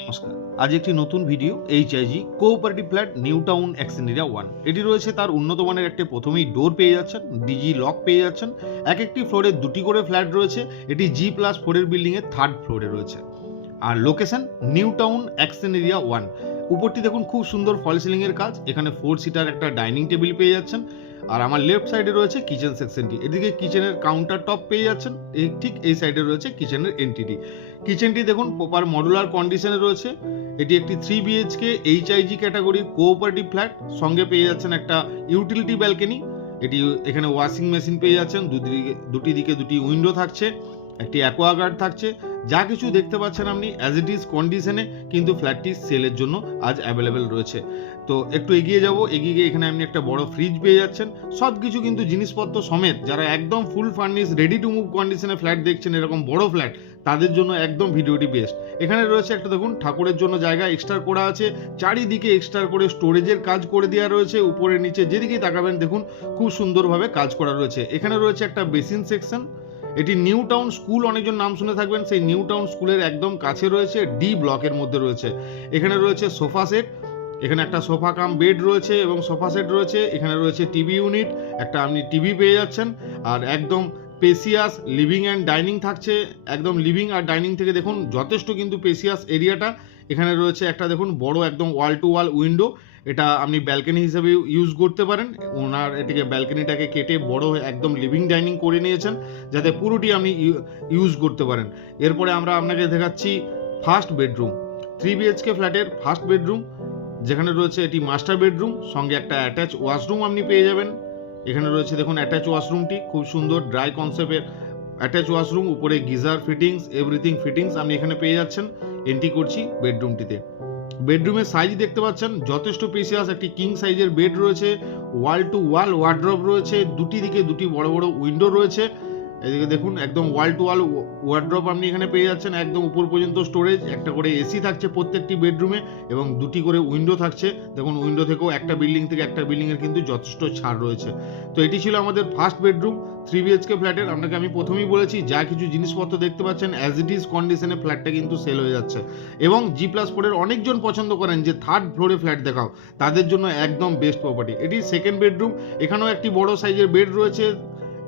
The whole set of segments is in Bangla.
নমস্কার। আজ একটি নতুন video HIG cooperative flat New Town এক্সেন্ডেরিয়া 1। এটি রয়েছে তার উন্নত মানের একটি প্রথমেই ডোর পেয়ে যাচ্ছেন, ডিজি লক পেয়ে যাচ্ছেন। এক একটি ফ্লোরে দুটি করে ফ্ল্যাট রয়েছে। এটি G+4 এর বিল্ডিং এর 3rd ফ্লোরে রয়েছে। আর লোকেশন নিউ টাউন এক্সেন্ডেরিয়া 1। উপরটি দেখুন খুব সুন্দর ফল সিলিং এর কাজ। এখানে 4 সিটার একটা ডাইনিং টেবিল পেয়ে যাচ্ছেন। আর আমার লেফট সাইডে রয়েছে কিচেন সেকশনটি। এদিকে কিচেনের কাউন্টার টপ পেয়ে যাচ্ছেন। ঠিক এই সাইডে রয়েছে কিচেনের এন্ট্রিটি। কিচেনটি দেখুন প্রপার মডুলার কন্ডিশনে রয়েছে। এটি একটি 3 BHK এইচআইজি ক্যাটাগরির কোঅপারেটিভ ফ্ল্যাট। সঙ্গে পেয়ে যাচ্ছেন একটা ইউটিলিটি ব্যালকনি। এখানে ওয়াশিং মেশিন পেয়ে যাচ্ছেন। দুটি দিকে দুটি উইন্ডো থাকছে, একটি অ্যাকোয়াগার্ড থাকছে। যা কিছু দেখতে পাচ্ছেন আপনি অ্যাজ ইট ইজ কন্ডিশনে, কিন্তু ফ্ল্যাটটি সেলের জন্য আজ অ্যাভেলেবেল রয়েছে। তো একটু এগিয়ে যাব। এগিয়ে গিয়ে এখানে আপনি একটা বড় ফ্রিজ পেয়ে যাচ্ছেন। সব কিছু কিন্তু জিনিসপত্র সমেত, যারা একদম ফুল ফার্নিশ রেডি টু মুভ কন্ডিশনে ফ্ল্যাট দেখছেন, এরকম বড় ফ্ল্যাট, তাদের জন্য একদম ভিডিওটি বেস্ট। এখানে রয়েছে একটা দেখুন ঠাকুরের জন্য জায়গা এক্সট্রা করা আছে। চারিদিকে এক্সট্রা করে স্টোরেজের কাজ করে দেওয়া রয়েছে। উপরে নিচে যেদিকেই তাকাবেন দেখুন খুব সুন্দরভাবে কাজ করা রয়েছে। এখানে রয়েছে একটা বেসিন সেকশন। এটি নিউ টাউন স্কুল, অনেকজন নাম শুনে থাকবেন, সেই নিউ টাউন স্কুলের একদম কাছে রয়েছে, ডি ব্লকের মধ্যে রয়েছে। এখানে রয়েছে সোফা সেট। এখানে একটা সোফা কাম বেড রয়েছে এবং সোফা সেট রয়েছে। এখানে রয়েছে টিভি ইউনিট, একটা আপনি টিভি পেয়ে যাচ্ছেন। আর একদম পেসিয়াস লিভিং অ্যান্ড ডাইনিং থাকছে। একদম লিভিং আর ডাইনিং থেকে দেখুন যথেষ্ট কিন্তু পেসিয়াস এরিয়াটা। এখানে রয়েছে একটা দেখুন বড় একদম ওয়াল টু ওয়াল উইন্ডো। এটা আপনি ব্যালকনি হিসেবে ইউজ করতে পারেন। ওনার এটিকে ব্যালকনিটাকে কেটে বড় একদম লিভিং ডাইনিং করে নিয়েছেন, যাতে পুরোটি আপনি ইউজ করতে পারেন। এরপরে আমরা আপনাকে দেখাচ্ছি ফার্স্ট বেডরুম। 3 BHK ফ্ল্যাটের ফার্স্ট বেডরুম, যেখানে রয়েছে এটি মাস্টার বেডরুম। সঙ্গে একটা অ্যাটাচ ওয়াশরুম আপনি পেয়ে যাবেন। এখানে রয়েছে দেখুন অ্যাটাচ ওয়াশরুমটি খুব সুন্দর ড্রাই কনসেপ্টের অ্যাটাচ ওয়াশরুম। উপরে গিজার ফিটিংস, এভরিথিং ফিটিংস আপনি এখানে পেয়ে যাচ্ছেন। এন্ট্রি করছি বেডরুমটিতে। বেডরুমের সাইজ দেখতে পাচ্ছেন যথেষ্ট স্পেশিয়াস। একটি কিং সাইজের বেড রয়েছে। ওয়াল টু ওয়াল ওয়ার্ড্রপ রয়েছে। দুটি দিকে দুটি বড় বড় উইন্ডো রয়েছে। এদিকে দেখুন একদম ওয়াল টু ওয়াল ওয়ার্ড্রপ আপনি এখানে পেয়ে যাচ্ছেন। একদম উপর পর্যন্ত স্টোরেজ। একটা করে এসি থাকছে প্রত্যেকটি বেডরুমে এবং দুটি করে উইন্ডো থাকছে। দেখুন উইন্ডো থেকেও একটা বিল্ডিং থেকে একটা বিল্ডিংয়ের কিন্তু যথেষ্ট ছাড় রয়েছে। তো এটি ছিল আমাদের ফার্স্ট বেডরুম 3 BHK ফ্ল্যাটের। আপনাকে আমি প্রথমেই বলেছি যা কিছু জিনিসপত্র দেখতে পাচ্ছেন অ্যাজ ইট ইজ কন্ডিশনে ফ্ল্যাটটা কিন্তু সেল হয়ে যাচ্ছে। এবং G+4 এর অনেকজন পছন্দ করেন যে 3rd ফ্লোরে ফ্ল্যাট দেখাও, তাদের জন্য একদম বেস্ট প্রপার্টি। এটি সেকেন্ড বেডরুম। এখানেও একটি বড় সাইজের বেড রয়েছে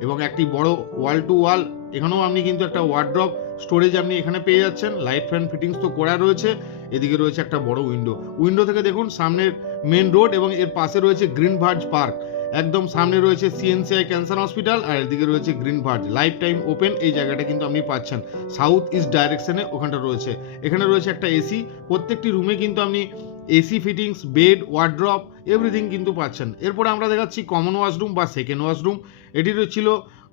এবং একটি বড় ওয়াল টু ওয়াল। এখানেও আপনি কিন্তু একটা ওয়ার্ড্রপ স্টোরেজ আপনি এখানে পেয়ে যাচ্ছেন। লাইট ফ্যান ফিটিংস তো করা রয়েছে। এদিকে রয়েছে একটা বড় উইন্ডো। উইন্ডো থেকে দেখুন সামনের মেন রোড এবং এর পাশে রয়েছে গ্রিন ভার্জ পার্ক। একদম সামনে রয়েছে CNCI ক্যান্সার হসপিটাল আর এদিকে রয়েছে green verge life time open. এই জায়গাটা কিন্তু আপনি পাচ্ছেন সাউথ ইস্ট ডাইরেকশনে, ওখানটা রয়েছে। এখানে রয়েছে একটা এসি। প্রত্যেকটি রুমে কিন্তু আপনি AC fittings, bed, wardrobe everything কিন্তু পাচ্ছেন। এরপরে আমরা দেখাচ্ছি কমন ওয়াশরুম বা সেকেন্ড ওয়াশরুম। এটি ছিল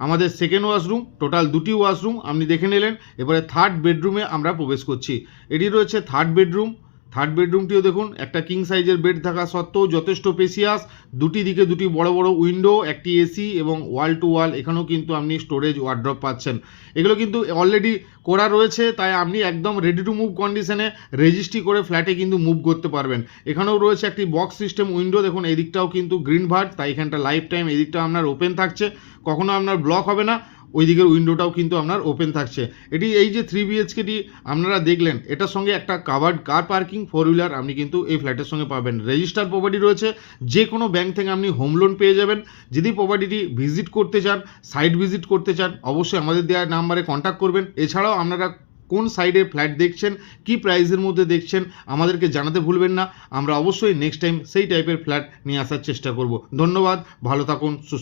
আমাদের সেকেন্ড ওয়াশরুম। টোটাল দুটি ওয়াশরুম আপনি দেখে নিলেন। এবারে থার্ড বেডরুমে আমরা প্রবেশ করছি। এটি রয়েছে থার্ড বেডরুম। থার্ড বেডরুমটিও দেখুন একটা কিং সাইজের বেড থাকা সত্ত্বেও যথেষ্ট স্পেশিয়াস। দুটি দিকে দুটি বড় বড় উইন্ডো, একটি এসি এবং ওয়াল টু ওয়াল। এখানেও কিন্তু আপনি স্টোরেজ ওয়ার্ড্রপ পাচ্ছেন। এগুলো কিন্তু অলরেডি করা রয়েছে, তাই আপনি একদম রেডি টু মুভ কন্ডিশনে রেজিস্ট্রি করে ফ্ল্যাটে কিন্তু মুভ করতে পারবেন। এখানেও রয়েছে একটি বক্স সিস্টেম উইন্ডো। দেখুন এই দিকটাও কিন্তু গ্রিন ভার্জ, তাই এখানটা লাইফ টাইম। এই দিকটা আপনার ওপেন থাকছে, কখনো আপনার ব্লক হবে না। ওই দিকের উইন্ডোটাও কিন্তু আপনার ওপেন থাকছে। এটি এই যে 3 BHKটি আপনারা দেখলেন, এটার সঙ্গে একটা কাভার্ড কার পার্কিং 4 হুইলার আপনি কিন্তু এই ফ্ল্যাটের সঙ্গে পাবেন। রেজিস্টার প্রপার্টি রয়েছে। যে কোনো ব্যাংক থেকে আপনি হোম লোন পেয়ে যাবেন। যদি প্রপার্টিটি ভিজিট করতে চান, সাইট ভিজিট করতে চান, অবশ্যই আমাদের দেওয়া নাম্বারে কন্ট্যাক্ট করবেন। এছাড়াও আপনারা কোন সাইডে ফ্ল্যাট দেখছেন, কি প্রাইসের মধ্যে দেখছেন, আমাদেরকে জানাতে ভুলবেন না। আমরা অবশ্যই নেক্সট টাইম সেই টাইপের ফ্ল্যাট নিয়ে আসার চেষ্টা করব। ধন্যবাদ, ভালো থাকুন, সুস্থ।